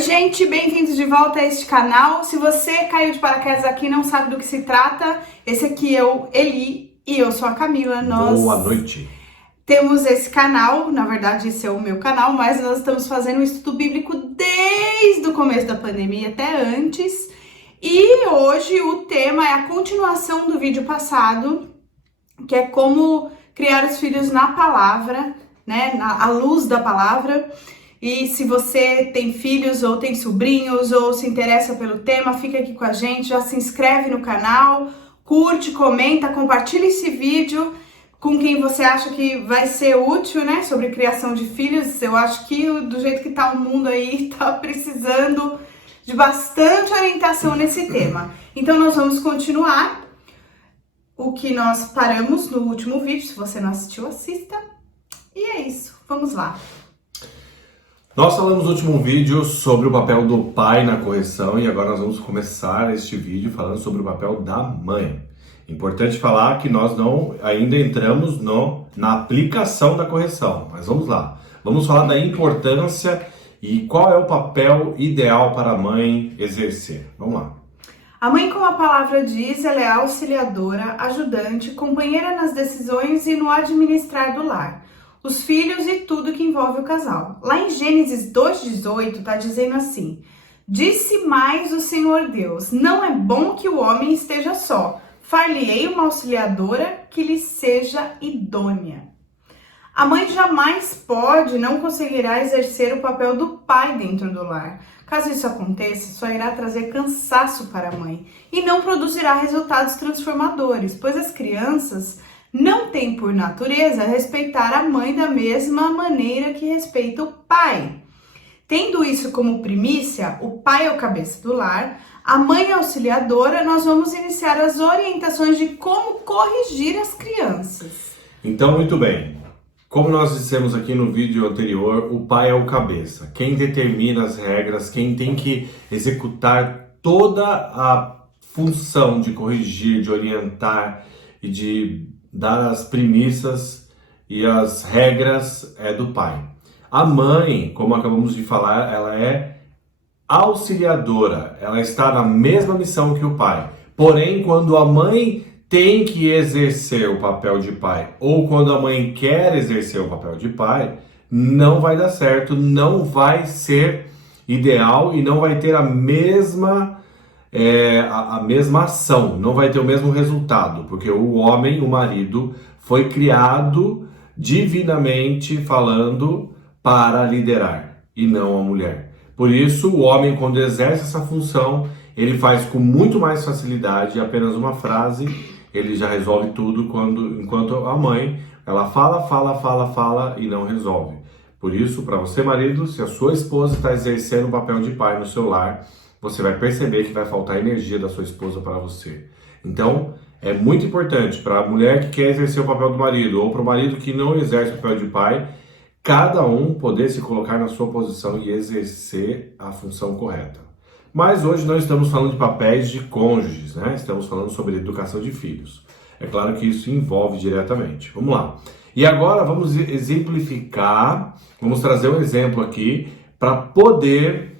Oi gente, bem-vindos de volta a este canal. Se você caiu de paraquedas aqui e não sabe do que se trata, esse aqui é o Eli e eu sou a Camila. Boa noite. Temos esse canal, na verdade esse é o meu canal, mas nós estamos fazendo um estudo bíblico desde o começo da pandemia até antes. E hoje o tema é a continuação do vídeo passado, que é como criar os filhos na palavra, né, à luz da palavra. E se você tem filhos ou tem sobrinhos ou se interessa pelo tema, fica aqui com a gente, já se inscreve no canal, curte, comenta, compartilha esse vídeo com quem você acha que vai ser útil, né, sobre criação de filhos. Eu acho que do jeito que tá o mundo aí, tá precisando de bastante orientação nesse tema. Então nós vamos continuar o que nós paramos no último vídeo. Se você não assistiu, assista. E é isso, vamos lá. Nós falamos no último vídeo sobre o papel do pai na correção e agora nós vamos começar este vídeo falando sobre o papel da mãe. Importante falar que nós não ainda entramos na aplicação da correção, mas vamos lá. Vamos falar da importância e qual é o papel ideal para a mãe exercer. Vamos lá. A mãe, como a palavra diz, ela é auxiliadora, ajudante, companheira nas decisões e no administrar do lar, os filhos e tudo que envolve o casal. Lá em Gênesis 2,18 tá dizendo assim: disse mais o Senhor Deus, não é bom que o homem esteja só, far-lhe-ei uma auxiliadora que lhe seja idônea. A mãe jamais pode, não conseguirá exercer o papel do pai dentro do lar. Caso isso aconteça, só irá trazer cansaço para a mãe e não produzirá resultados transformadores, pois as crianças não têm por natureza respeitar a mãe da mesma maneira que respeita o pai. Tendo isso como primícia, o pai é o cabeça do lar, a mãe é auxiliadora, nós vamos iniciar as orientações de como corrigir as crianças. Então, muito bem. Como nós dissemos aqui no vídeo anterior, o pai é o cabeça. Quem determina as regras, quem tem que executar toda a função de corrigir, de orientar e de dar as premissas e as regras é do pai. A mãe, como acabamos de falar, ela é auxiliadora, ela está na mesma missão que o pai. Porém, quando a mãe tem que exercer o papel de pai ou quando a mãe quer exercer o papel de pai, não vai dar certo, não vai ser ideal e não vai ter a mesma ação, não vai ter o mesmo resultado, porque o homem, o marido, foi criado divinamente falando para liderar e não a mulher. Por isso, o homem, quando exerce essa função, ele faz com muito mais facilidade, apenas uma frase, ele já resolve tudo, enquanto a mãe, ela fala e não resolve. Por isso, para você, marido, se a sua esposa está exercendo o papel de pai no seu lar, você vai perceber que vai faltar energia da sua esposa para você. Então, é muito importante para a mulher que quer exercer o papel do marido ou para o marido que não exerce o papel de pai, cada um poder se colocar na sua posição e exercer a função correta. Mas hoje não estamos falando de papéis de cônjuges, né? Estamos falando sobre educação de filhos. É claro que isso envolve diretamente. Vamos lá. E agora vamos exemplificar, vamos trazer um exemplo aqui para poder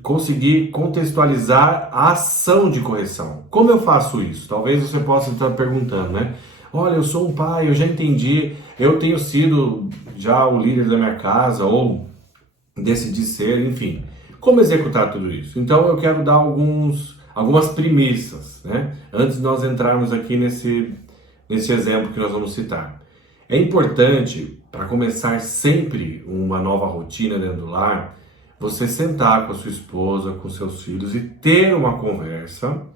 conseguir contextualizar a ação de correção. Como eu faço isso? Talvez você possa estar perguntando, né? Olha, eu sou um pai, eu já entendi, eu tenho sido já o líder da minha casa ou decidi ser, enfim. Como executar tudo isso? Então eu quero dar algumas premissas, né? Antes de nós entrarmos aqui nesse exemplo que nós vamos citar. É importante, para começar sempre uma nova rotina dentro do lar, você sentar com a sua esposa, com seus filhos e ter uma conversa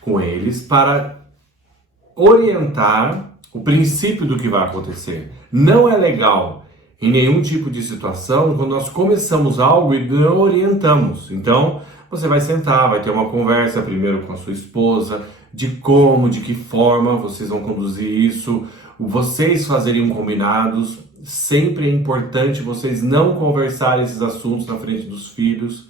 com eles para orientar o princípio do que vai acontecer. Não é legal em nenhum tipo de situação quando nós começamos algo e não orientamos. Então, você vai sentar, vai ter uma conversa primeiro com a sua esposa, de como, de que forma vocês vão conduzir isso, vocês fazeriam combinados. Sempre é importante vocês não conversarem esses assuntos na frente dos filhos.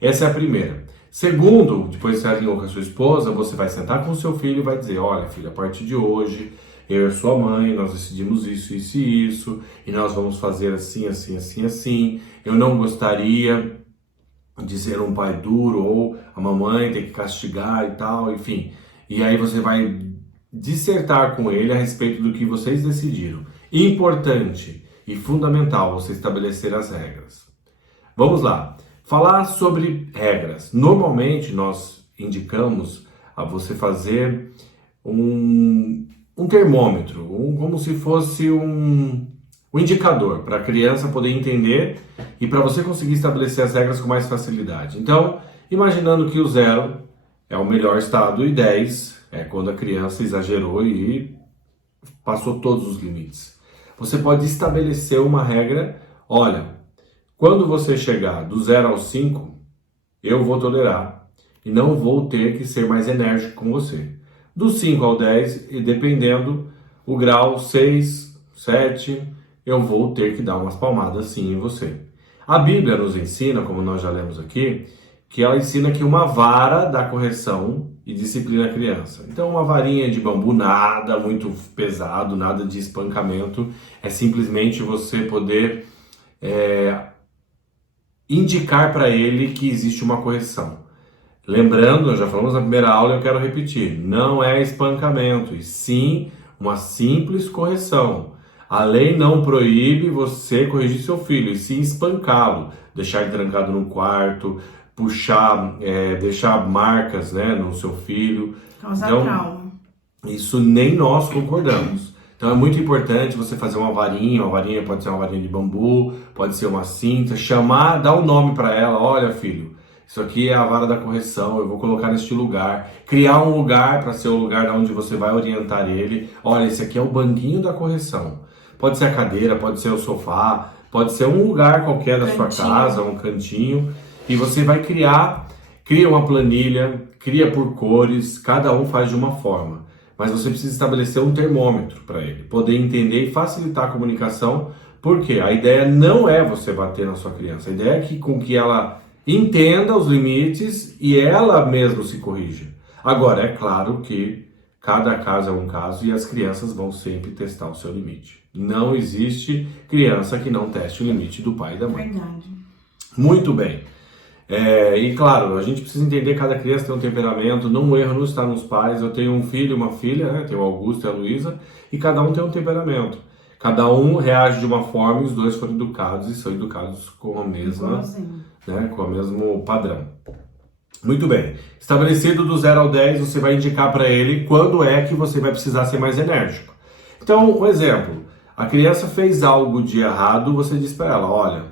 Essa é a primeira. Segundo, depois que você alinhou com a sua esposa, você vai sentar com o seu filho e vai dizer: olha, filho, a partir de hoje, eu e sua mãe, nós decidimos isso, isso e isso, e nós vamos fazer assim, assim, assim, assim. Eu não gostaria de ser um pai duro, ou a mamãe tem que castigar e tal, enfim. E aí você vai dissertar com ele a respeito do que vocês decidiram. Importante e fundamental você estabelecer as regras. Vamos lá. Falar sobre regras. Normalmente nós indicamos a você fazer um termômetro, como se fosse um indicador para a criança poder entender e para você conseguir estabelecer as regras com mais facilidade. Então, imaginando que o 0 é o melhor estado e 10 é quando a criança exagerou e passou todos os limites. Você pode estabelecer uma regra, olha, quando você chegar do 0 ao 5, eu vou tolerar e não vou ter que ser mais enérgico com você. Do 5 ao 10, e dependendo o grau 6, 7, eu vou ter que dar umas palmadas sim em você. A Bíblia nos ensina, como nós já lemos aqui, que ela ensina que uma vara dá correção e disciplina a criança. Então uma varinha de bambu, nada muito pesado, nada de espancamento, é simplesmente você poder indicar para ele que existe uma correção. Lembrando, nós já falamos na primeira aula e eu quero repetir, não é espancamento, e sim uma simples correção. A lei não proíbe você corrigir seu filho, e sim espancá-lo, deixar ele trancado no quarto, puxar, deixar marcas, né, no seu filho. Causar trauma. Isso nem nós concordamos. Então é muito importante você fazer uma varinha pode ser uma varinha de bambu, pode ser uma cinta, chamar, dar um nome para ela, olha filho, isso aqui é a vara da correção, eu vou colocar neste lugar. Criar um lugar para ser o lugar onde você vai orientar ele. Olha, esse aqui é o banquinho da correção. Pode ser a cadeira, pode ser o sofá, pode ser um lugar qualquer da sua casa, um cantinho. E você vai cria uma planilha, cria por cores, cada um faz de uma forma. Mas você precisa estabelecer um termômetro para ele, poder entender e facilitar a comunicação. Porque a ideia não é você bater na sua criança, a ideia é com que ela entenda os limites e ela mesma se corrija. Agora, é claro que cada caso é um caso e as crianças vão sempre testar o seu limite. Não existe criança que não teste o limite do pai e da mãe. Verdade. Muito bem. E claro, a gente precisa entender que cada criança tem um temperamento, o erro não está nos pais. Eu tenho um filho e uma filha, né? Tenho o Augusto e a Luísa, e cada um tem um temperamento. Cada um reage de uma forma e os dois foram educados e são educados com a mesma, né, com o mesmo padrão. Muito bem. Estabelecido do 0 ao 10, você vai indicar para ele quando é que você vai precisar ser mais enérgico. Então, um exemplo. A criança fez algo de errado, você diz para ela, olha,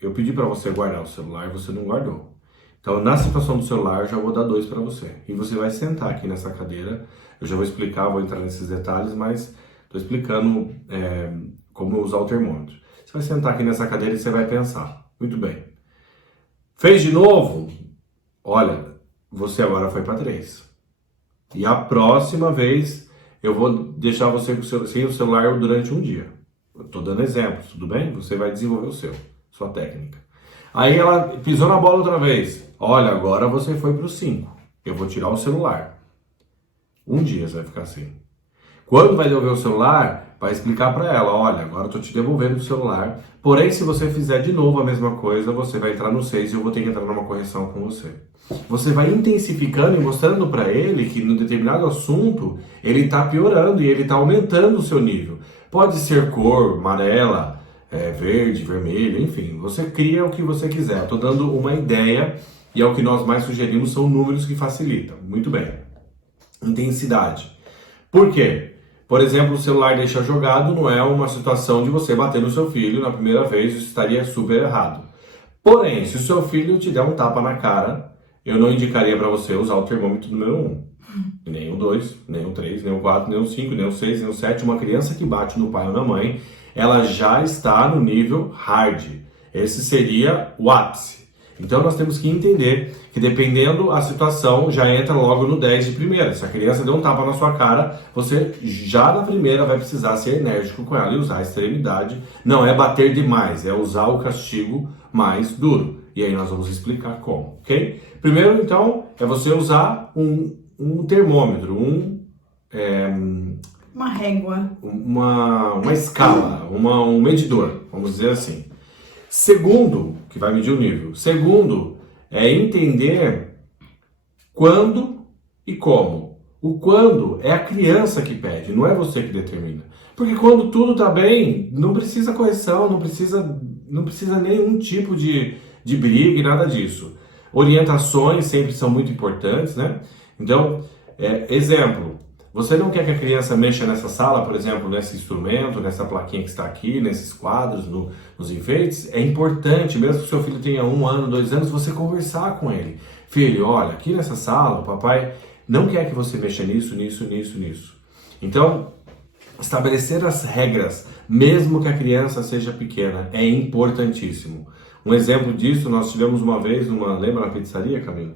eu pedi para você guardar o celular e você não guardou. Então, na situação do celular, eu já vou dar 2 para você. E você vai sentar aqui nessa cadeira. Eu já vou explicar, vou entrar nesses detalhes, mas estou explicando como usar o termômetro. Você vai sentar aqui nessa cadeira e você vai pensar. Muito bem. Fez de novo? Olha, você agora foi para 3. E a próxima vez eu vou deixar você sem o celular durante um dia. Eu estou dando exemplos, tudo bem? Você vai desenvolver sua técnica. Aí ela pisou na bola outra vez. Olha, agora você foi para o 5. Eu vou tirar o celular. Um dia você vai ficar assim. Quando vai devolver o celular, vai explicar para ela, olha, agora eu estou te devolvendo o celular, porém se você fizer de novo a mesma coisa, você vai entrar no 6 e eu vou ter que entrar numa correção com você. Você vai intensificando e mostrando para ele que no determinado assunto ele está piorando e ele está aumentando o seu nível. Pode ser cor, amarela, verde, vermelho, enfim, você cria o que você quiser. Estou dando uma ideia e é o que nós mais sugerimos, são números que facilitam. Muito bem. Intensidade. Por quê? Por exemplo, o celular deixar jogado não é uma situação de você bater no seu filho na primeira vez, isso estaria super errado. Porém, se o seu filho te der um tapa na cara, eu não indicaria para você usar o termômetro número 1. Nem o 2, nem o 3, nem o 4, nem o 5, nem o 6, nem o 7. Uma criança que bate no pai ou na mãe, ela já está no nível hard. Esse seria o ápice. Então nós temos que entender que dependendo a situação, já entra logo no 10 de primeira. Se a criança deu um tapa na sua cara, você já na primeira vai precisar ser enérgico com ela e usar a extremidade. Não é bater demais, é usar o castigo mais duro. E aí nós vamos explicar como, ok? Primeiro, então, é você usar um termômetro, uma régua, uma escala, um medidor, vamos dizer assim. Segundo, que vai medir o nível. Segundo, é entender quando e como. O quando é a criança que pede, não é você que determina. Porque quando tudo está bem, não precisa correção, não precisa nenhum tipo de briga e nada disso. Orientações sempre são muito importantes, né? Então, exemplo, você não quer que a criança mexa nessa sala, por exemplo, nesse instrumento, nessa plaquinha que está aqui, nesses quadros, nos enfeites? É importante, mesmo que o seu filho tenha 1 ano, 2 anos, você conversar com ele. Filho, olha, aqui nessa sala, o papai não quer que você mexa nisso, nisso, nisso, nisso. Então, estabelecer as regras, mesmo que a criança seja pequena, é importantíssimo. Um exemplo disso, nós tivemos uma vez, lembra na pizzaria, Camila?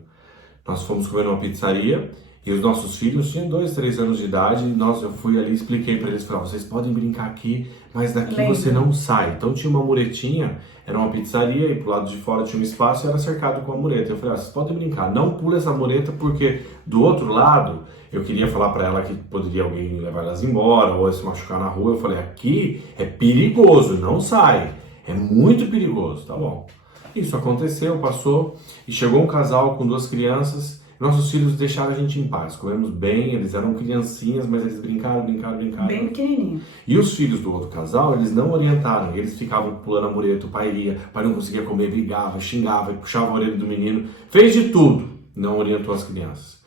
Nós fomos comer numa pizzaria e os nossos filhos tinham 2, 3 anos de idade. Eu fui ali, expliquei para eles, falei, vocês podem brincar aqui, mas daqui você não sai. Então tinha uma muretinha, era uma pizzaria e pro lado de fora tinha um espaço e era cercado com a mureta. Eu falei, vocês podem brincar, não pula essa mureta porque do outro lado eu queria falar para ela que poderia alguém levar elas embora ou se machucar na rua. Eu falei, aqui é perigoso, não sai, é muito perigoso, tá bom. Isso aconteceu, passou, e chegou um casal com 2 crianças, nossos filhos deixaram a gente em paz, comemos bem, eles eram criancinhas, mas eles brincaram. Bem pequenininho. E os filhos do outro casal, eles não orientaram, eles ficavam pulando a mureta, o pai ia, o pai não conseguia comer, brigava, xingava, puxava a orelha do menino, fez de tudo, não orientou as crianças.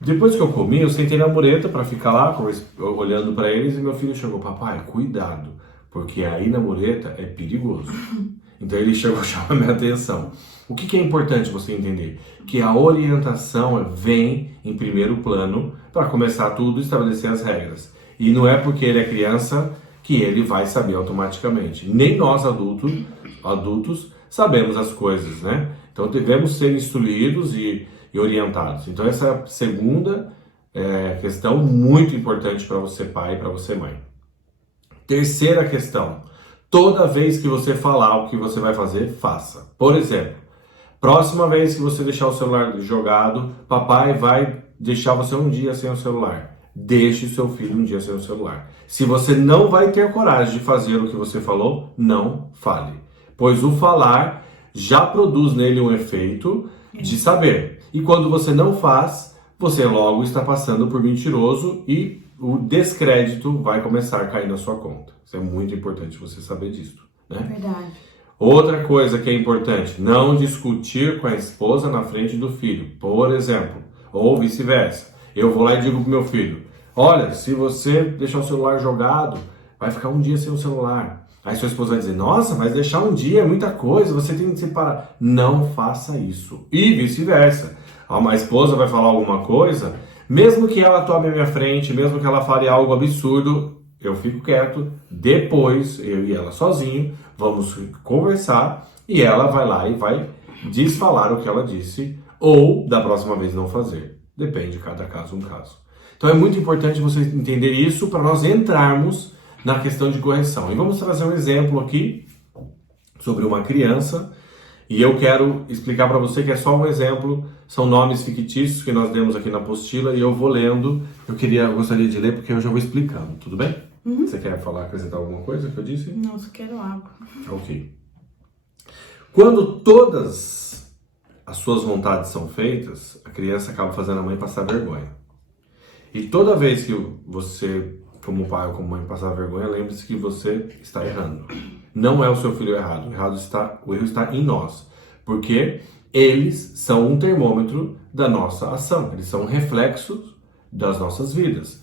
Depois que eu comi, eu sentei na mureta para ficar lá, olhando para eles, e meu filho chegou, papai, cuidado, porque aí na mureta é perigoso. Então ele chegou a chamar minha atenção. O que é importante você entender? Que a orientação vem em primeiro plano para começar tudo e estabelecer as regras. E não é porque ele é criança que ele vai saber automaticamente. Nem nós adultos sabemos as coisas, né? Então devemos ser instruídos e orientados. Então essa é a segunda questão muito importante para você pai e para você mãe. Terceira questão. Toda vez que você falar o que você vai fazer, faça. Por exemplo, próxima vez que você deixar o celular jogado, papai vai deixar você um dia sem o celular. Deixe o seu filho um dia sem o celular. Se você não vai ter coragem de fazer o que você falou, não fale. Pois o falar já produz nele um efeito de saber. E quando você não faz, você logo está passando por mentiroso e o descrédito vai começar a cair na sua conta. Isso é muito importante você saber disso, né? Verdade. Outra coisa que é importante, não discutir com a esposa na frente do filho, por exemplo, ou vice-versa. Eu vou lá e digo pro meu filho, olha, se você deixar o celular jogado, vai ficar um dia sem o celular. Aí sua esposa vai dizer, nossa, mas deixar um dia é muita coisa, você tem que separar. Não faça isso. E vice-versa. Uma esposa vai falar alguma coisa, mesmo que ela tome a minha frente, mesmo que ela fale algo absurdo, eu fico quieto, depois, eu e ela sozinho, vamos conversar e ela vai lá e vai desfalar o que ela disse ou da próxima vez não fazer. Depende de cada caso, um caso. Então é muito importante você entender isso para nós entrarmos na questão de correção. E vamos trazer um exemplo aqui sobre uma criança e eu quero explicar para você que é só um exemplo, são nomes fictícios que nós demos aqui na apostila e eu vou lendo. Eu gostaria de ler porque eu já vou explicando, tudo bem? Uhum. Você quer acrescentar alguma coisa que eu disse? Não, só quero água. Ok. Quando todas as suas vontades são feitas, a criança acaba fazendo a mãe passar vergonha. E toda vez que você, como pai ou como mãe, passar vergonha, lembre-se que você está errando. Não é o seu filho errado. O erro está em nós. Porque eles são um termômetro da nossa ação. Eles são um reflexo das nossas vidas.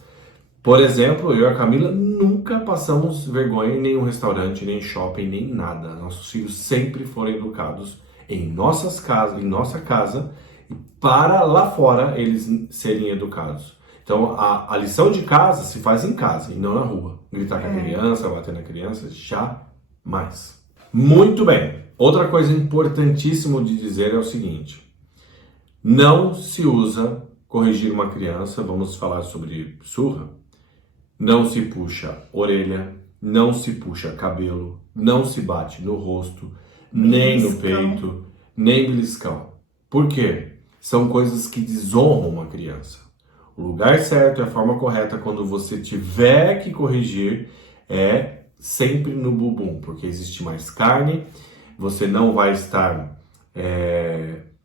Por exemplo, eu e a Camila nunca passamos vergonha em nenhum restaurante, nem shopping, nem nada. Nossos filhos sempre foram educados em nossa casa, e para lá fora eles serem educados. Então, a lição de casa se faz em casa e não na rua. Gritar com a criança, bater na criança, jamais. Muito bem. Outra coisa importantíssima de dizer é o seguinte. Não se usa corrigir uma criança, vamos falar sobre surra. Não se puxa orelha, não se puxa cabelo, não se bate no rosto, nem no peito, nem beliscão. Por quê? São coisas que desonram uma criança. O lugar certo e a forma correta quando você tiver que corrigir é sempre no bumbum, porque existe mais carne, você não vai estar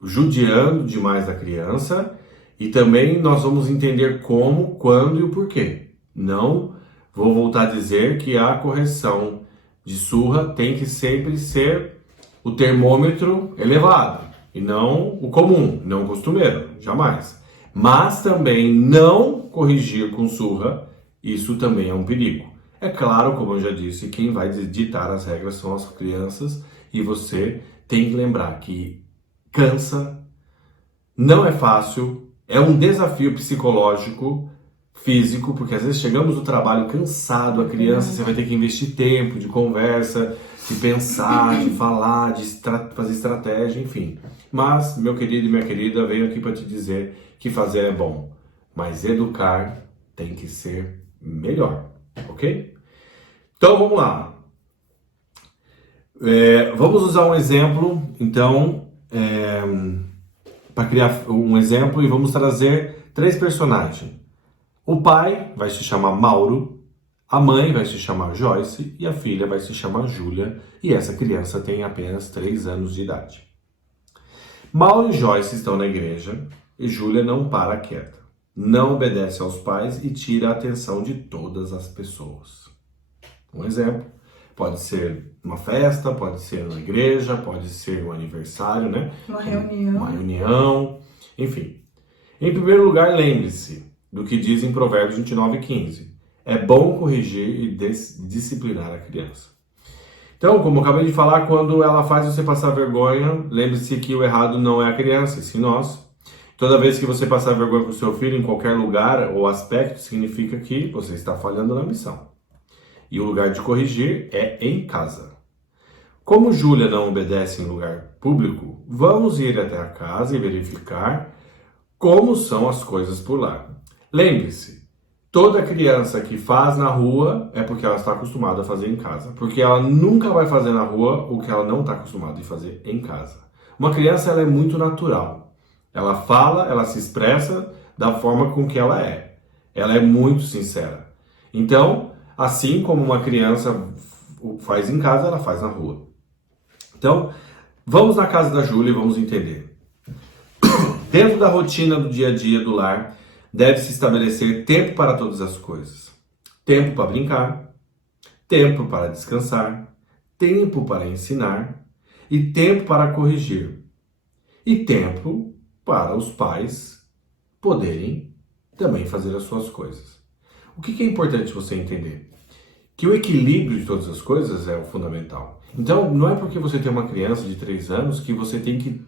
judiando demais da criança, e também nós vamos entender como, quando e o porquê. Não vou voltar a dizer que a correção de surra tem que sempre ser o termômetro elevado e não o comum, não o costumeiro, jamais. Mas também não corrigir com surra, isso também é um perigo. É claro, como eu já disse, quem vai ditar as regras são as crianças e você tem que lembrar que cansa, não é fácil, é um desafio psicológico, físico, porque às vezes chegamos do trabalho cansado, a criança, você vai ter que investir tempo de conversa, de pensar, de falar, de fazer estratégia, enfim. Mas, meu querido e minha querida, venho aqui para te dizer que fazer é bom, mas educar tem que ser melhor, ok? Então vamos lá. Vamos usar um exemplo, então, para criar um exemplo e vamos trazer 3 personagens. O pai vai se chamar Mauro, a mãe vai se chamar Joyce e a filha vai se chamar Júlia, e essa criança tem apenas 3 anos de idade. Mauro e Joyce estão na igreja e Júlia não para quieta, não obedece aos pais e tira a atenção de todas as pessoas. Um exemplo, pode ser uma festa, pode ser na igreja, pode ser um aniversário, né? Uma reunião, enfim. Em primeiro lugar, lembre-se do que diz em Provérbios 29:15. É bom corrigir e disciplinar a criança. Então, como eu acabei de falar, quando ela faz você passar vergonha, lembre-se que o errado não é a criança, e sim nós. Toda vez que você passar vergonha com o seu filho em qualquer lugar ou aspecto, significa que você está falhando na missão. E o lugar de corrigir é em casa. Como Júlia não obedece em lugar público, vamos ir até a casa e verificar como são as coisas por lá. Lembre-se, toda criança que faz na rua é porque ela está acostumada a fazer em casa. Porque ela nunca vai fazer na rua o que ela não está acostumada a fazer em casa. Uma criança ela é muito natural. Ela fala, ela se expressa da forma com que ela é. Ela é muito sincera. Então, assim como uma criança faz em casa, ela faz na rua. Então, vamos na casa da Júlia e vamos entender. Dentro da rotina do dia a dia do lar, deve-se estabelecer tempo para todas as coisas. Tempo para brincar, tempo para descansar, tempo para ensinar e tempo para corrigir. E tempo para os pais poderem também fazer as suas coisas. O que é importante você entender? Que o equilíbrio de todas as coisas é o fundamental. Então, não é porque você tem uma criança de 3 anos que você tem que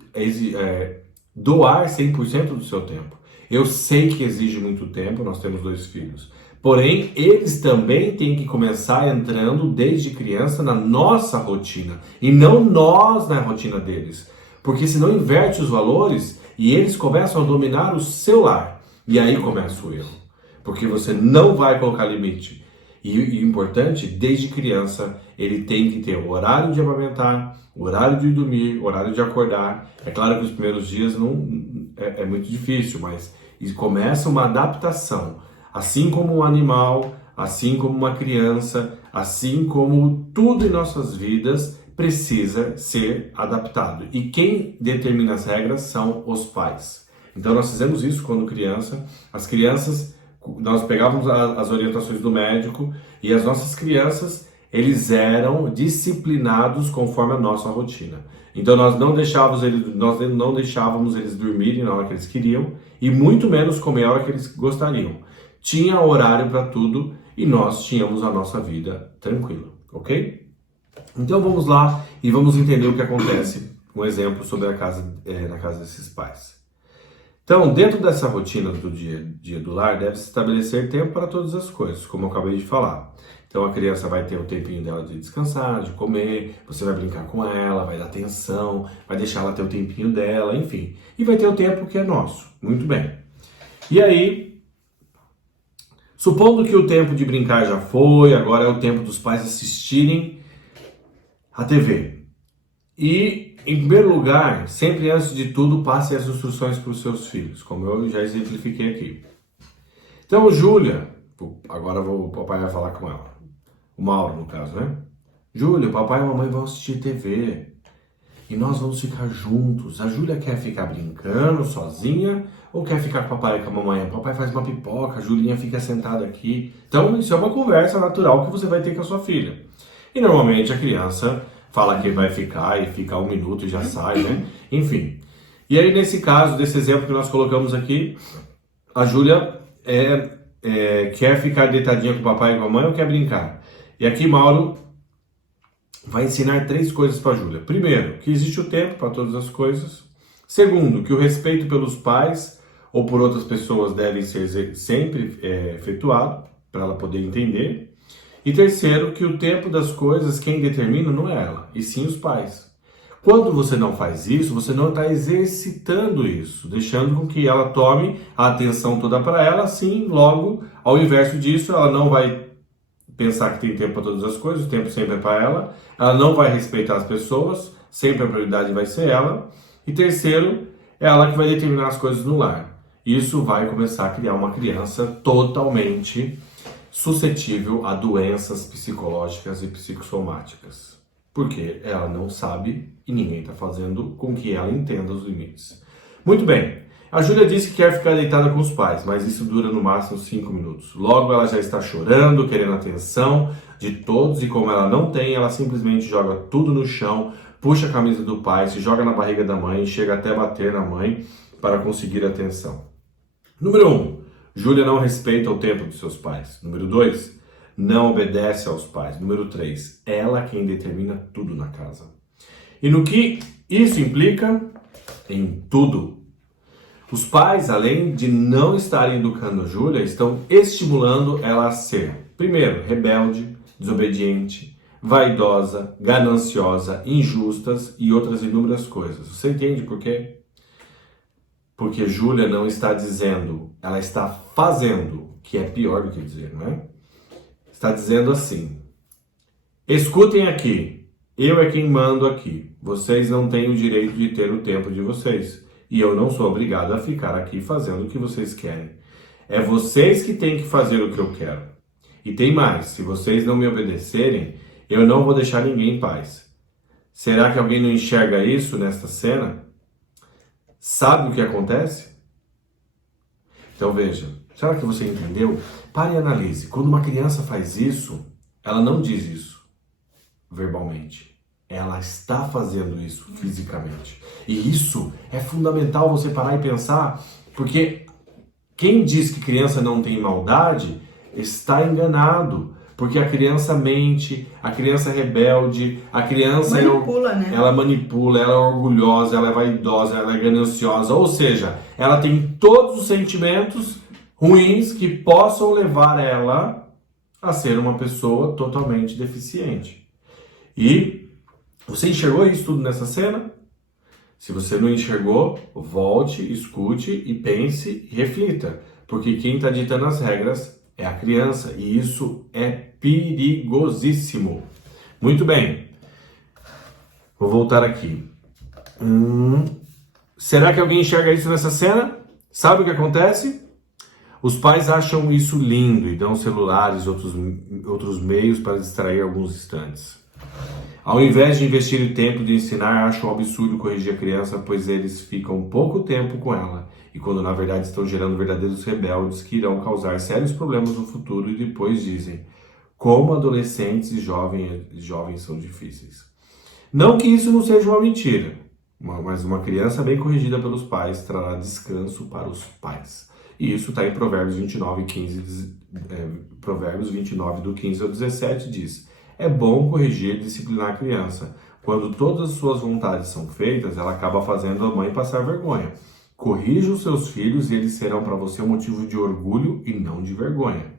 doar 100% do seu tempo. Eu sei que exige muito tempo, nós temos 2 filhos. Porém, eles também têm que começar entrando desde criança na nossa rotina e não nós na rotina deles. Porque senão inverte os valores e eles começam a dominar o seu lar. E aí começa o erro. Porque você não vai colocar limite. E importante, desde criança, ele tem que ter o horário de amamentar, o horário de dormir, o horário de acordar. É claro que os primeiros dias é muito difícil, mas começa uma adaptação. Assim como um animal, assim como uma criança, assim como tudo em nossas vidas precisa ser adaptado. E quem determina as regras são os pais. Então nós fizemos isso quando criança. As crianças, nós pegávamos as orientações do médico e as nossas crianças, eles eram disciplinados conforme a nossa rotina. Então nós não deixávamos eles dormirem na hora que eles queriam e muito menos comer a hora que eles gostariam. Tinha horário para tudo e nós tínhamos a nossa vida tranquila, ok? Então vamos lá e vamos entender o que acontece. Um exemplo sobre na casa desses pais. Então, dentro dessa rotina do dia a dia do lar, deve-se estabelecer tempo para todas as coisas, como eu acabei de falar. Então, a criança vai ter o tempinho dela de descansar, de comer, você vai brincar com ela, vai dar atenção, vai deixar ela ter o tempinho dela, enfim. E vai ter o tempo que é nosso. Muito bem. E aí, supondo que o tempo de brincar já foi, agora é o tempo dos pais assistirem a TV. E, em primeiro lugar, sempre antes de tudo, passe as instruções para os seus filhos, como eu já exemplifiquei aqui. Então, Júlia, agora o papai vai falar com ela. O Mauro, no caso, né? Júlia, o papai e a mamãe vão assistir TV. e nós vamos ficar juntos. A Júlia quer ficar brincando sozinha ou quer ficar com o papai e com a mamãe? O papai faz uma pipoca, a Julinha fica sentada aqui. Então, isso é uma conversa natural que você vai ter com a sua filha. E normalmente a criança fala que vai ficar e fica 1 minuto e já sai, né? Enfim. E aí, nesse caso, desse exemplo que nós colocamos aqui, a Júlia quer ficar deitadinha com o papai e com a mãe ou quer brincar? E aqui Mauro vai ensinar 3 coisas para a Júlia. Primeiro, que existe o tempo para todas as coisas. Segundo, que o respeito pelos pais ou por outras pessoas deve ser sempre efetuado, para ela poder entender. E terceiro, que o tempo das coisas, quem determina não é ela, e sim os pais. Quando você não faz isso, você não está exercitando isso, deixando com que ela tome a atenção toda para ela, assim, logo, ao inverso disso, ela não vai pensar que tem tempo para todas as coisas, o tempo sempre é para ela não vai respeitar as pessoas, sempre a prioridade vai ser ela. E terceiro, é ela que vai determinar as coisas no lar. Isso vai começar a criar uma criança totalmente suscetível a doenças psicológicas e psicossomáticas. Porque ela não sabe e ninguém está fazendo com que ela entenda os limites. Muito bem, a Júlia disse que quer ficar deitada com os pais, mas isso dura no máximo 5 minutos. Logo ela já está chorando, querendo atenção de todos e como ela não tem, ela simplesmente joga tudo no chão, puxa a camisa do pai, se joga na barriga da mãe, chega até bater na mãe para conseguir atenção. Número 1, Júlia não respeita o tempo dos seus pais. Número 2, não obedece aos pais. Número 3, ela quem determina tudo na casa. E no que isso implica? Em tudo. Os pais, além de não estarem educando a Júlia, estão estimulando ela a ser, primeiro, rebelde, desobediente, vaidosa, gananciosa, injustas e outras inúmeras coisas. Você entende por quê? Porque Júlia não está dizendo, ela está fazendo, que é pior do que dizer, não é? Está dizendo assim: escutem aqui, eu é quem mando aqui. Vocês não têm o direito de ter o tempo de vocês. E eu não sou obrigado a ficar aqui fazendo o que vocês querem. É vocês que têm que fazer o que eu quero. E tem mais, se vocês não me obedecerem, eu não vou deixar ninguém em paz. Será que alguém não enxerga isso nesta cena? Sabe o que acontece? Então veja, será que você entendeu? Pare e analise. Quando uma criança faz isso, ela não diz isso verbalmente. Ela está fazendo isso fisicamente. E isso é fundamental você parar e pensar, porque quem diz que criança não tem maldade está enganado. Porque a criança mente, a criança é rebelde, a criança ela manipula, ela é orgulhosa, ela é vaidosa, ela é gananciosa. Ou seja, ela tem todos os sentimentos ruins que possam levar ela a ser uma pessoa totalmente deficiente. E você enxergou isso tudo nessa cena? Se você não enxergou, volte, escute e pense e reflita. Porque quem está ditando as regras é a criança e isso é perigosíssimo. Muito bem. Vou voltar aqui. Será que alguém enxerga isso nessa cena? Sabe o que acontece? Os pais acham isso lindo e dão celulares e outros meios para distrair alguns instantes. Ao invés de investir o tempo de ensinar, acham um absurdo corrigir a criança, pois eles ficam pouco tempo com ela, e quando na verdade estão gerando verdadeiros rebeldes que irão causar sérios problemas no futuro e depois dizem como adolescentes e jovens são difíceis. Não que isso não seja uma mentira, mas uma criança bem corrigida pelos pais trará descanso para os pais. E isso está em Provérbios 29, Provérbios 29, do 15 ao 17, diz: é bom corrigir e disciplinar a criança. Quando todas as suas vontades são feitas, ela acaba fazendo a mãe passar vergonha. Corrija os seus filhos e eles serão para você um motivo de orgulho e não de vergonha.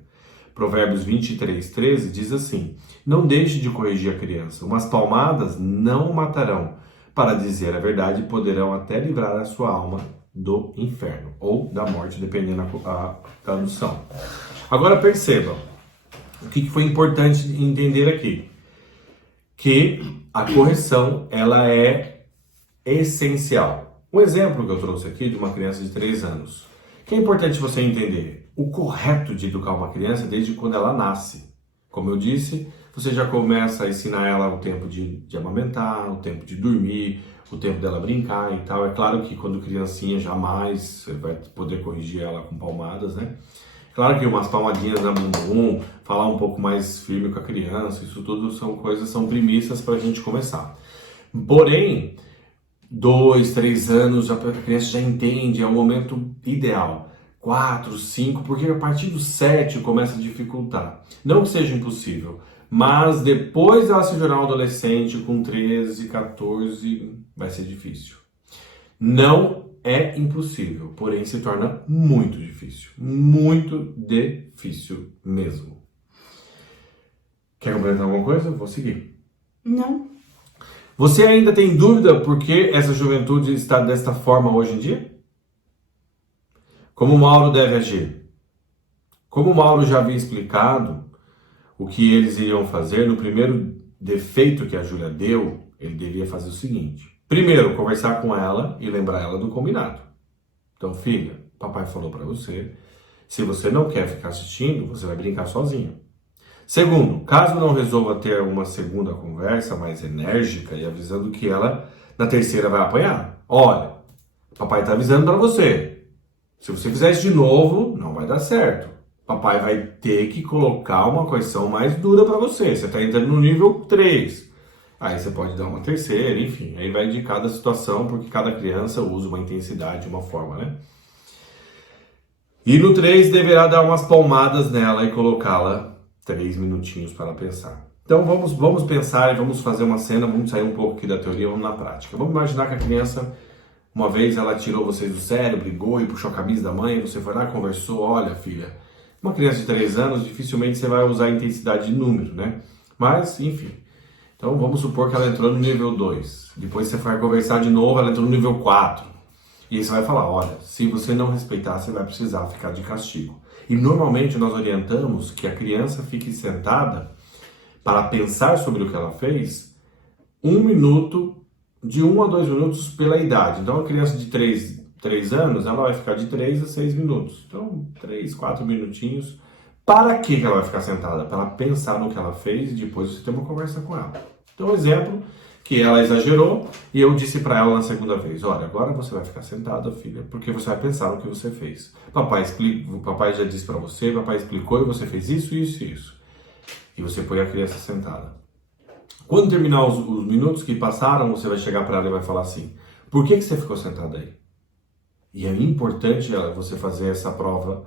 Provérbios 23, 13 diz assim: não deixe de corrigir a criança. Umas palmadas não o matarão. Para dizer a verdade, poderão até livrar a sua alma do inferno ou da morte, dependendo da tradução. Agora percebam o que foi importante entender aqui, que a correção ela é essencial. Um exemplo que eu trouxe aqui de uma criança de 3 anos, que é importante você entender o correto de educar uma criança desde quando ela nasce. Como eu disse, você já começa a ensinar ela o tempo de amamentar, o tempo de dormir, o tempo dela brincar e tal. É claro que quando criancinha, jamais você vai poder corrigir ela com palmadas, né? Claro que umas palmadinhas na bumbum, falar um pouco mais firme com a criança, isso tudo são coisas, são premissas para a gente começar. Porém, 2, 3 anos, a criança já entende, é o momento ideal. 4, 5, porque a partir do 7 começa a dificultar. Não que seja impossível, mas depois ela se tornar um adolescente com 13, 14, vai ser difícil. Não é impossível, porém se torna muito difícil mesmo. Quer complementar alguma coisa? Vou seguir. Não. Você ainda tem dúvida por que essa juventude está desta forma hoje em dia? Como Mauro deve agir? Como Mauro já havia explicado o que eles iriam fazer, no primeiro defeito que a Júlia deu, ele devia fazer o seguinte. Primeiro, conversar com ela e lembrar ela do combinado. Então, filha, papai falou para você, se você não quer ficar assistindo, você vai brincar sozinha. Segundo, caso não resolva ter uma segunda conversa mais enérgica e avisando que ela, na terceira, vai apanhar. Olha, papai tá avisando para você. Se você fizer isso de novo, não vai dar certo. Papai vai ter que colocar uma correção mais dura para você. Você tá entrando no nível 3. Aí você pode dar uma terceira, enfim. Aí vai de cada situação, porque cada criança usa uma intensidade, uma forma, né? E no 3, deverá dar umas palmadas nela e colocá-la 3 minutinhos para ela pensar. Então vamos pensar e vamos fazer uma cena, vamos sair um pouco aqui da teoria, vamos na prática. Vamos imaginar que a criança, uma vez ela tirou vocês do sério, brigou e puxou a camisa da mãe, você foi lá e conversou, olha filha, uma criança de 3 anos, dificilmente você vai usar a intensidade de número, né? Mas, enfim. Então vamos supor que ela entrou no nível 2. Depois você vai conversar de novo, ela entrou no nível 4. E aí você vai falar, olha, se você não respeitar, você vai precisar ficar de castigo. E normalmente nós orientamos que a criança fique sentada para pensar sobre o que ela fez 1 minuto, de 1 a 2 minutos pela idade. Então a criança de 3 anos, ela vai ficar de 3 a 6 minutos. Então 3, 4 minutinhos. Para que ela vai ficar sentada? Para ela pensar no que ela fez e depois você ter uma conversa com ela. Então, exemplo, que ela exagerou e eu disse para ela na segunda vez, olha, agora você vai ficar sentada, filha, porque você vai pensar no que você fez. Papai já disse para você, papai explicou e você fez isso, isso e isso. E você põe a criança sentada. Quando terminar os minutos que passaram, você vai chegar para ela e vai falar assim, por que você ficou sentada aí? E é importante você fazer essa prova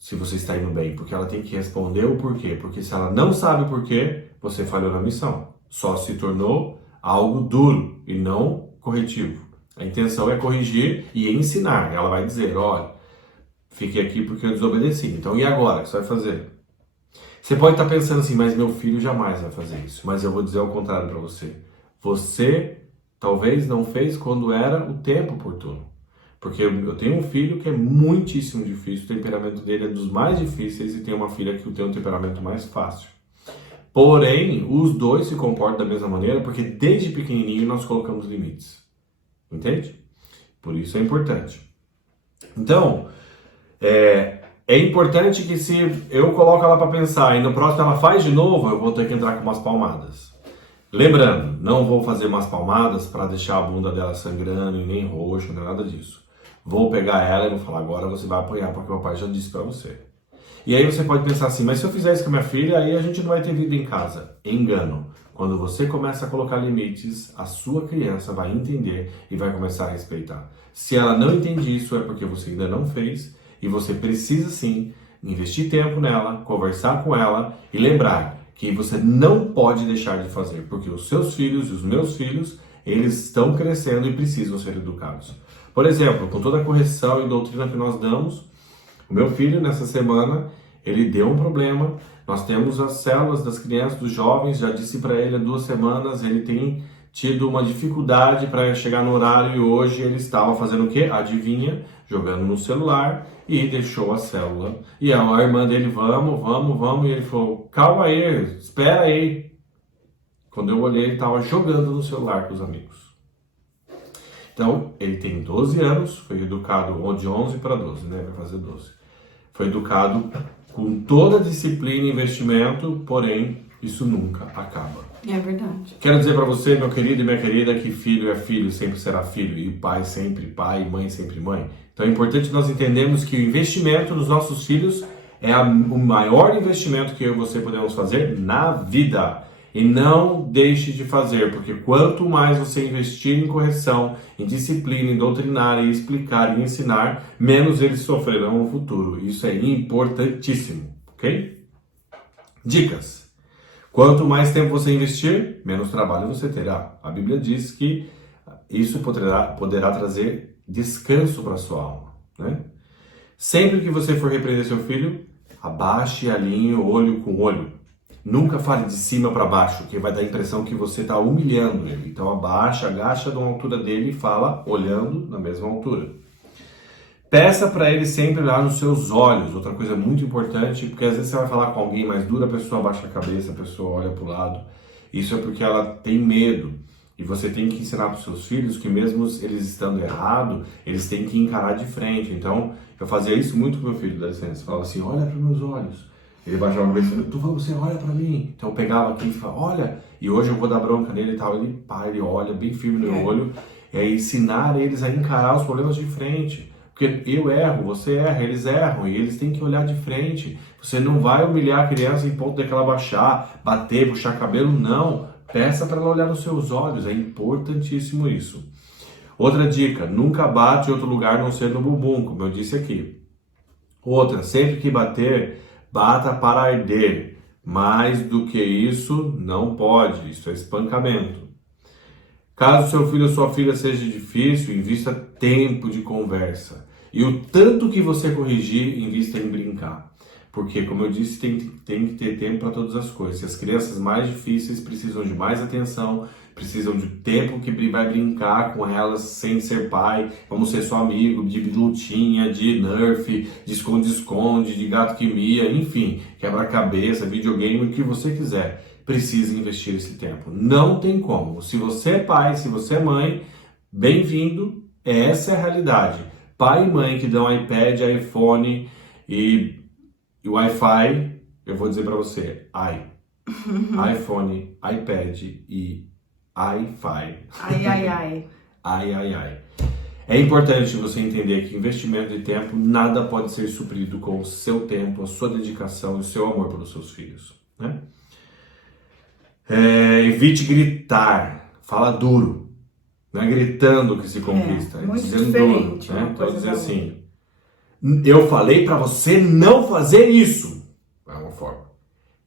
se você está indo bem, porque ela tem que responder o porquê. Porque se ela não sabe o porquê, você falhou na missão. Só se tornou algo duro e não corretivo. A intenção é corrigir e ensinar. Ela vai dizer, olha, fiquei aqui porque eu desobedeci. Então, e agora? O que você vai fazer? Você pode estar pensando assim, mas meu filho jamais vai fazer isso. Mas eu vou dizer o contrário para você. Você talvez não fez quando era o tempo oportuno. Porque eu tenho um filho que é muitíssimo difícil, o temperamento dele é dos mais difíceis e tenho uma filha que tem um temperamento mais fácil. Porém, os dois se comportam da mesma maneira porque desde pequenininho nós colocamos limites. Entende? Por isso é importante. Então, é importante que se eu coloco ela para pensar e no próximo ela faz de novo, eu vou ter que entrar com umas palmadas. Lembrando, não vou fazer umas palmadas para deixar a bunda dela sangrando e nem roxo, não é nada disso. Vou pegar ela e vou falar, agora você vai apanhar porque o papai já disse para você. E aí você pode pensar assim, mas se eu fizer isso com a minha filha, aí a gente não vai ter vida em casa. Engano. Quando você começa a colocar limites, a sua criança vai entender e vai começar a respeitar. Se ela não entende isso, é porque você ainda não fez e você precisa sim investir tempo nela, conversar com ela e lembrar que você não pode deixar de fazer, porque os seus filhos e os meus filhos, eles estão crescendo e precisam ser educados. Por exemplo, com toda a correção e doutrina que nós damos, o meu filho, nessa semana, ele deu um problema. Nós temos as células das crianças, dos jovens, já disse para ele há 2 semanas, ele tem tido uma dificuldade para chegar no horário e hoje ele estava fazendo o quê? Adivinha? Jogando no celular e deixou a célula. E a irmã dele, vamos, e ele falou, calma aí, espera aí. Quando eu olhei, ele estava jogando no celular com os amigos. Então, ele tem 12 anos, foi educado de 11 para 12, né? Vai fazer 12. Foi educado com toda a disciplina e investimento, porém, Isso nunca acaba. É verdade. Quero dizer para você, meu querido e minha querida, que filho é filho, sempre será filho, e pai sempre pai, mãe sempre mãe. Então é importante nós entendermos que o investimento nos nossos filhos é o maior investimento que eu e você podemos fazer na vida. E não deixe de fazer, porque quanto mais você investir em correção, em disciplina, em doutrinar, em explicar e ensinar, menos eles sofrerão no futuro. Isso é importantíssimo, ok? Dicas. Quanto mais tempo você investir, menos trabalho você terá. A Bíblia diz que isso poderá trazer descanso para a sua alma, né? Sempre que você for repreender seu filho, abaixe e alinhe olho com olho. Nunca fale de cima para baixo, que vai dar a impressão que você está humilhando ele. Então abaixa, agacha de uma altura dele e fala olhando na mesma altura. Peça para ele sempre olhar nos seus olhos. Outra coisa muito importante, porque às vezes você vai falar com alguém mais duro, a pessoa abaixa a cabeça, a pessoa olha para o lado. Isso é porque ela tem medo. E você tem que ensinar para os seus filhos que mesmo eles estando errado, eles têm que encarar de frente. Então, eu fazia isso muito com meu filho, dá licença. Falava assim, olha para os meus olhos. Ele baixava a cabeça, eu tô falando, você olha pra mim. Então eu pegava aqui e falava, olha, e hoje eu vou dar bronca nele e tal. Ele olha bem firme no meu olho. É ensinar eles a encarar os problemas de frente. Porque eu erro, você erra, eles erram, e eles têm que olhar de frente. Você não vai humilhar a criança em ponto de que ela baixar, bater, puxar cabelo, não. Peça para ela olhar nos seus olhos, é importantíssimo isso. Outra dica, nunca bate em outro lugar a não ser no bumbum, como eu disse aqui. Outra, sempre que bater, bata para arder. Mais do que isso, não pode. Isso é espancamento. Caso seu filho ou sua filha seja difícil, invista tempo de conversa. E o tanto que você corrigir, invista em brincar. Porque, como eu disse, tem que ter tempo para todas as coisas. Se as crianças mais difíceis precisam de mais atenção, precisam de tempo que vai brincar com elas sem ser pai, vamos ser só amigo, de lutinha, de nerf, de esconde-esconde, de gato que mia, enfim, quebra-cabeça, videogame, o que você quiser. Precisa investir esse tempo. Não tem como. Se você é pai, se você é mãe, bem-vindo. Essa é a realidade. Pai e mãe que dão iPad, iPhone e Wi-Fi, eu vou dizer para você, iPhone, iPad e Wi-Fi. Ai. É importante você entender que investimento de tempo, nada pode ser suprido com o seu tempo, a sua dedicação e o seu amor pelos seus filhos, né? Evite gritar, fala duro, não é gritando que se conquista, muito dizendo diferente, duro, né? Então dizer outra. assim, eu falei pra você não fazer isso, é uma forma.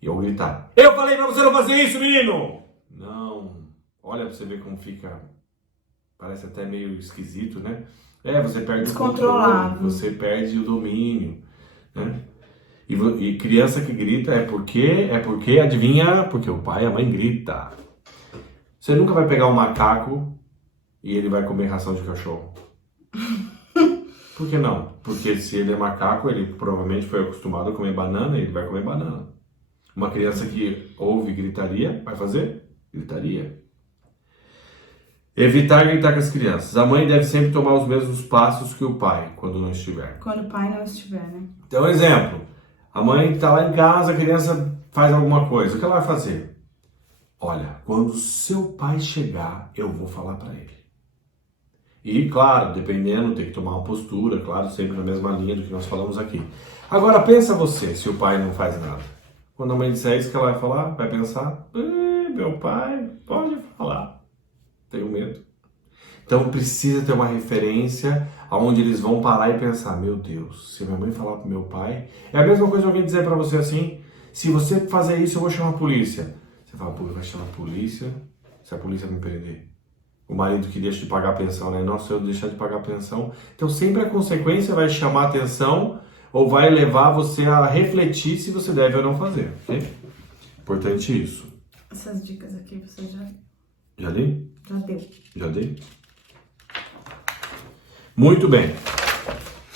E eu gritar, eu falei pra você não fazer isso, menino! Não, olha pra você ver como fica, parece até meio esquisito, né? Você perde o controle, você perde o domínio, né? E criança que grita é porque, adivinha, porque o pai e a mãe grita. Você nunca vai pegar um macaco e ele vai comer ração de cachorro. Por que não? Porque se ele é macaco, ele provavelmente foi acostumado a comer banana e ele vai comer banana. Uma criança que ouve gritaria, vai fazer gritaria. Evitar gritar com as crianças. A mãe deve sempre tomar os mesmos passos que o pai, quando não estiver. Quando o pai não estiver, né? Então, exemplo. A mãe está lá em casa, a criança faz alguma coisa. O que ela vai fazer? Olha, quando seu pai chegar, eu vou falar para ele. E, claro, dependendo, tem que tomar uma postura, claro, sempre na mesma linha do que nós falamos aqui. Agora, pensa você, se o pai não faz nada. Quando a mãe disser isso, que ela vai falar? Vai pensar, meu pai, pode falar. Tenho medo. Então, precisa ter uma referência onde eles vão parar e pensar, meu Deus, se minha mãe falar pro meu pai... É a mesma coisa alguém dizer para você assim, se você fazer isso, eu vou chamar a polícia. Você fala, pô, vai chamar a polícia se a polícia me prender. O marido que deixa de pagar a pensão, né? Nossa, se eu deixar de pagar a pensão... Então, sempre a consequência vai chamar a atenção ou vai levar você a refletir se você deve ou não fazer, ok? Importante isso. Essas dicas aqui você já... Já li? Já deu. Já dei? Muito bem.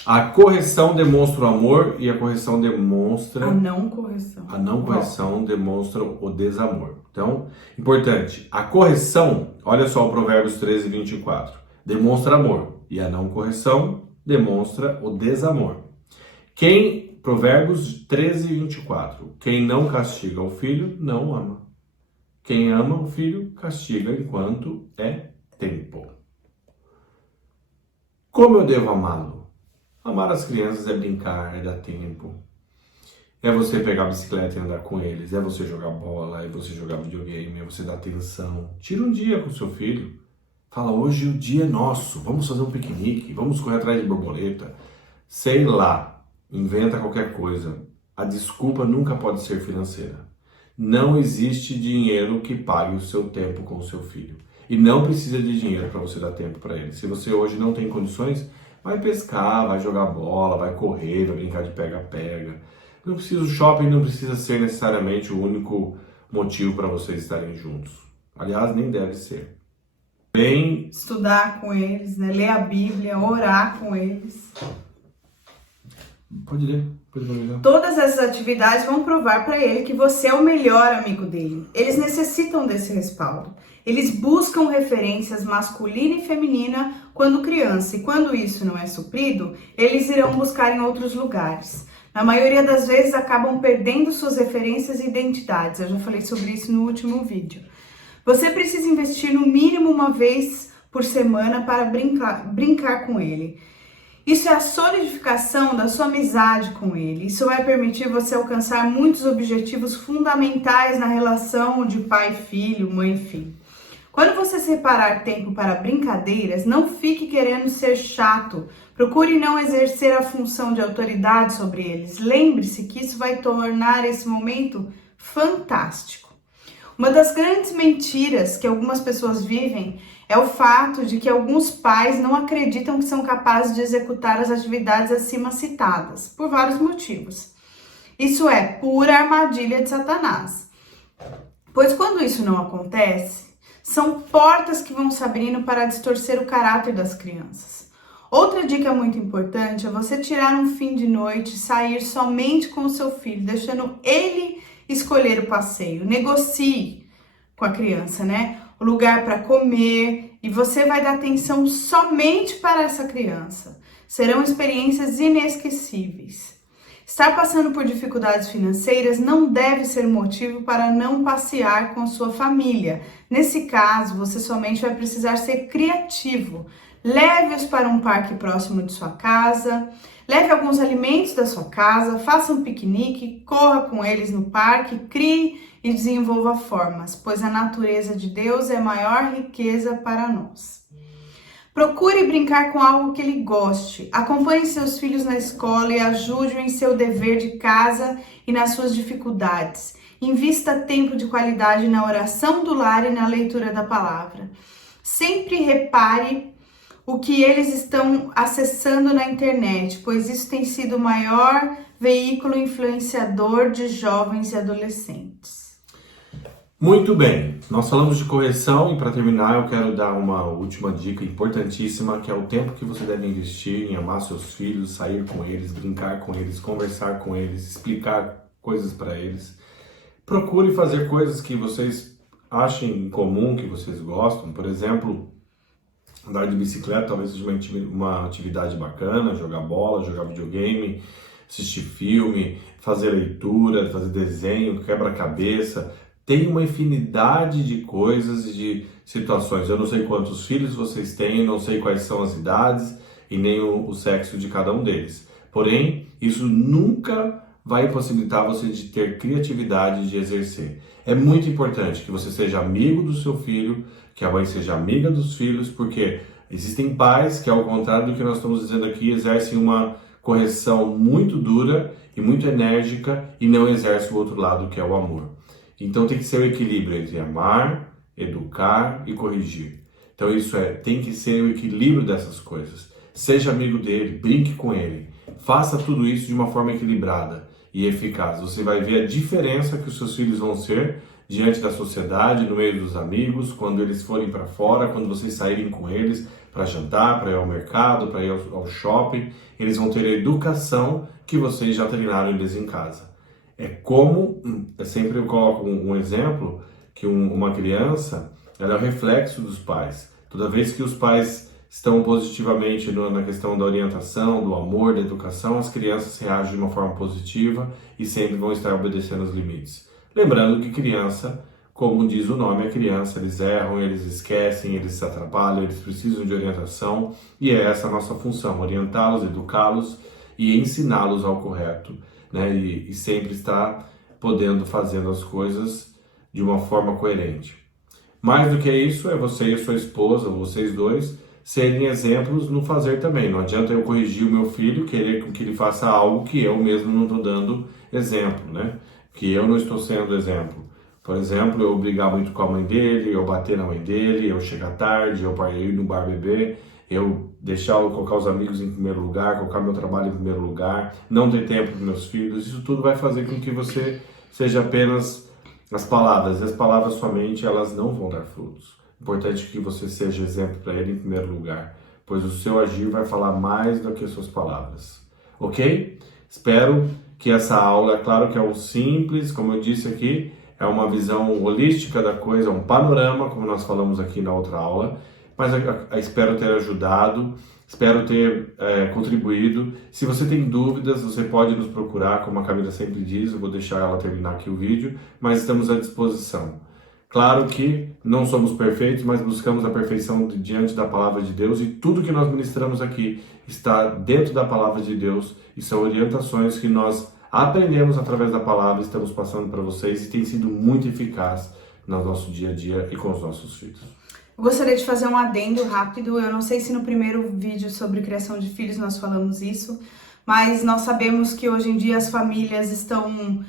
A correção demonstra o amor e a correção demonstra... A não correção. A não correção demonstra o desamor. Então, importante. A correção, olha só o Provérbios 13, 24. Demonstra amor. E a não correção demonstra o desamor. Quem Provérbios 13:24. Quem não castiga o filho, não ama. Quem ama o filho, castiga enquanto é tempo. Como eu devo amá-lo? Amar as crianças é brincar, é dar tempo. É você pegar a bicicleta e andar com eles, é você jogar bola, é você jogar videogame, é você dar atenção. Tira um dia com o seu filho. Fala, hoje o dia é nosso, vamos fazer um piquenique, vamos correr atrás de borboleta. Sei lá, inventa qualquer coisa. A desculpa nunca pode ser financeira. Não existe dinheiro que pague o seu tempo com o seu filho. E não precisa de dinheiro para você dar tempo para ele. Se você hoje não tem condições, vai pescar, vai jogar bola, vai correr, vai brincar de pega-pega. Não precisa, o shopping não precisa ser necessariamente o único motivo para vocês estarem juntos. Aliás, nem deve ser. Bem, Estudar com eles, né? Ler a Bíblia, orar com eles. pode ler. Todas essas atividades vão provar para ele que você é o melhor amigo dele. Eles necessitam desse respaldo. Eles buscam referências masculina e feminina quando criança, e quando isso não é suprido, eles irão buscar em outros lugares. Na maioria das vezes acabam perdendo suas referências e identidades. Eu já falei sobre isso no último vídeo. Você precisa investir no mínimo uma vez por semana para brincar com ele. Isso é a solidificação da sua amizade com ele. Isso vai permitir você alcançar muitos objetivos fundamentais na relação de pai e filho, mãe e filho. Quando você separar tempo para brincadeiras, não fique querendo ser chato. Procure não exercer a função de autoridade sobre eles. Lembre-se que isso vai tornar esse momento fantástico. Uma das grandes mentiras que algumas pessoas vivem é o fato de que alguns pais não acreditam que são capazes de executar as atividades acima citadas, por vários motivos. Isso é pura armadilha de Satanás. Pois quando isso não acontece, são portas que vão se abrindo para distorcer o caráter das crianças. Outra dica muito importante é você tirar um fim de noite e sair somente com o seu filho, deixando ele escolher o passeio. Negocie com a criança, né? O lugar para comer, e você vai dar atenção somente para essa criança. Serão experiências inesquecíveis. Estar passando por dificuldades financeiras não deve ser motivo para não passear com sua família. Nesse caso, você somente vai precisar ser criativo. Leve-os para um parque próximo de sua casa, leve alguns alimentos da sua casa, faça um piquenique, corra com eles no parque, crie e desenvolva formas, pois a natureza de Deus é a maior riqueza para nós. Procure brincar com algo que ele goste. Acompanhe seus filhos na escola e ajude-o em seu dever de casa e nas suas dificuldades. Invista tempo de qualidade na oração do lar e na leitura da palavra. Sempre repare o que eles estão acessando na internet, pois isso tem sido o maior veículo influenciador de jovens e adolescentes. Muito bem, nós falamos de correção e para terminar eu quero dar uma última dica importantíssima, que é o tempo que você deve investir em amar seus filhos, sair com eles, brincar com eles, conversar com eles, explicar coisas para eles. Procure fazer coisas que vocês achem em comum, que vocês gostam. Por exemplo, andar de bicicleta talvez seja uma atividade bacana, jogar bola, jogar videogame, assistir filme, fazer leitura, fazer desenho, quebra-cabeça. Tem uma infinidade de coisas e de situações. Eu não sei quantos filhos vocês têm, não sei quais são as idades e nem o sexo de cada um deles. Porém, isso nunca vai possibilitar você de ter criatividade de exercer. É muito importante que você seja amigo do seu filho, que a mãe seja amiga dos filhos, porque existem pais que, ao contrário do que nós estamos dizendo aqui, exercem uma correção muito dura e muito enérgica e não exercem o outro lado, que é o amor. Então tem que ser o equilíbrio entre amar, educar e corrigir. Então tem que ser o equilíbrio dessas coisas. Seja amigo dele, brinque com ele. Faça tudo isso de uma forma equilibrada e eficaz. Você vai ver a diferença que os seus filhos vão ser diante da sociedade, no meio dos amigos, quando eles forem para fora, quando vocês saírem com eles para jantar, para ir ao mercado, para ir ao shopping. Eles vão ter a educação que vocês já treinaram eles em casa. Sempre eu coloco um exemplo, que uma criança, ela é o reflexo dos pais. Toda vez que os pais estão positivamente na questão da orientação, do amor, da educação, as crianças reagem de uma forma positiva e sempre vão estar obedecendo os limites. Lembrando que criança, como diz o nome, é criança, eles erram, eles esquecem, eles se atrapalham, eles precisam de orientação e é essa a nossa função, orientá-los, educá-los e ensiná-los ao correto, né? E sempre estar podendo fazendo as coisas de uma forma coerente. Mais do que isso, é você e a sua esposa, vocês dois, serem exemplos no fazer também. Não adianta eu corrigir o meu filho, querer que ele faça algo que eu mesmo não estou dando exemplo, né? Que eu não estou sendo exemplo. Por exemplo, eu brigar muito com a mãe dele, eu bater na mãe dele, eu chegar tarde, eu ir no bar beber, eu colocar os amigos em primeiro lugar, colocar meu trabalho em primeiro lugar, não ter tempo para meus filhos. Isso tudo vai fazer com que você seja apenas as palavras. E as palavras somente, elas não vão dar frutos. Importante que você seja exemplo para ele em primeiro lugar, pois o seu agir vai falar mais do que as suas palavras. Ok? Espero que essa aula, é claro que é um simples, como eu disse aqui, é uma visão holística da coisa, um panorama, como nós falamos aqui na outra aula, mas espero ter ajudado, espero ter contribuído. Se você tem dúvidas, você pode nos procurar, como a Camila sempre diz, eu vou deixar ela terminar aqui o vídeo, mas estamos à disposição. Claro que não somos perfeitos, mas buscamos a perfeição diante da Palavra de Deus e tudo que nós ministramos aqui está dentro da Palavra de Deus e são orientações que nós aprendemos através da Palavra, estamos passando para vocês e tem sido muito eficaz no nosso dia a dia e com os nossos filhos. Eu gostaria de fazer um adendo rápido. Eu não sei se no primeiro vídeo sobre criação de filhos nós falamos isso, mas nós sabemos que hoje em dia as famílias estão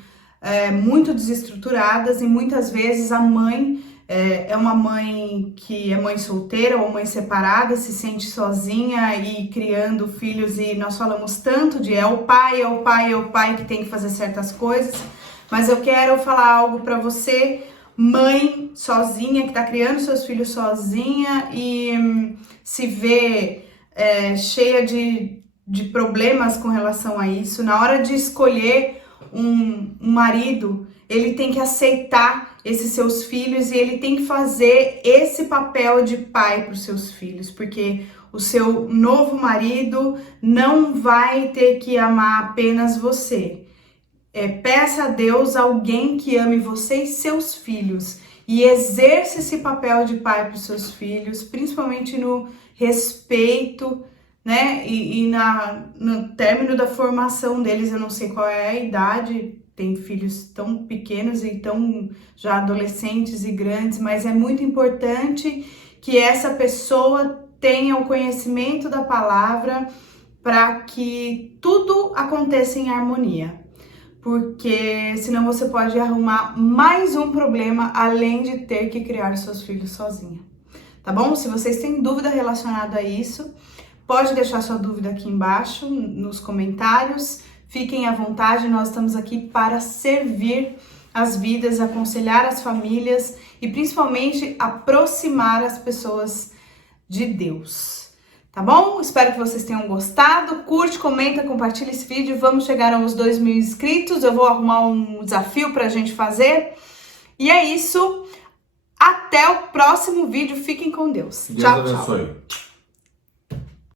muito desestruturadas e muitas vezes a mãe é uma mãe que é mãe solteira ou mãe separada, se sente sozinha e criando filhos, e nós falamos tanto de é o pai que tem que fazer certas coisas, mas eu quero falar algo para você, mãe sozinha, que está criando seus filhos sozinha e se vê cheia de problemas com relação a isso. Na hora de escolher um marido, ele tem que aceitar esses seus filhos e ele tem que fazer esse papel de pai para os seus filhos, porque o seu novo marido não vai ter que amar apenas você. Peça a Deus alguém que ame você e seus filhos e exerça esse papel de pai para os seus filhos, principalmente no respeito, né? E no término da formação deles. Eu não sei qual é a idade, tem filhos tão pequenos e tão já adolescentes e grandes, mas é muito importante que essa pessoa tenha o conhecimento da palavra para que tudo aconteça em harmonia, porque senão você pode arrumar mais um problema além de ter que criar os seus filhos sozinha, tá bom? Se vocês têm dúvida relacionada a isso, pode deixar sua dúvida aqui embaixo nos comentários. Fiquem à vontade, nós estamos aqui para servir as vidas, aconselhar as famílias e principalmente aproximar as pessoas de Deus. Tá bom? Espero que vocês tenham gostado. Curte, comenta, compartilha esse vídeo. Vamos chegar aos 2.000 inscritos. Eu vou arrumar um desafio para a gente fazer. E é isso. Até o próximo vídeo. Fiquem com Deus. Deus tchau, abençoe. tchau.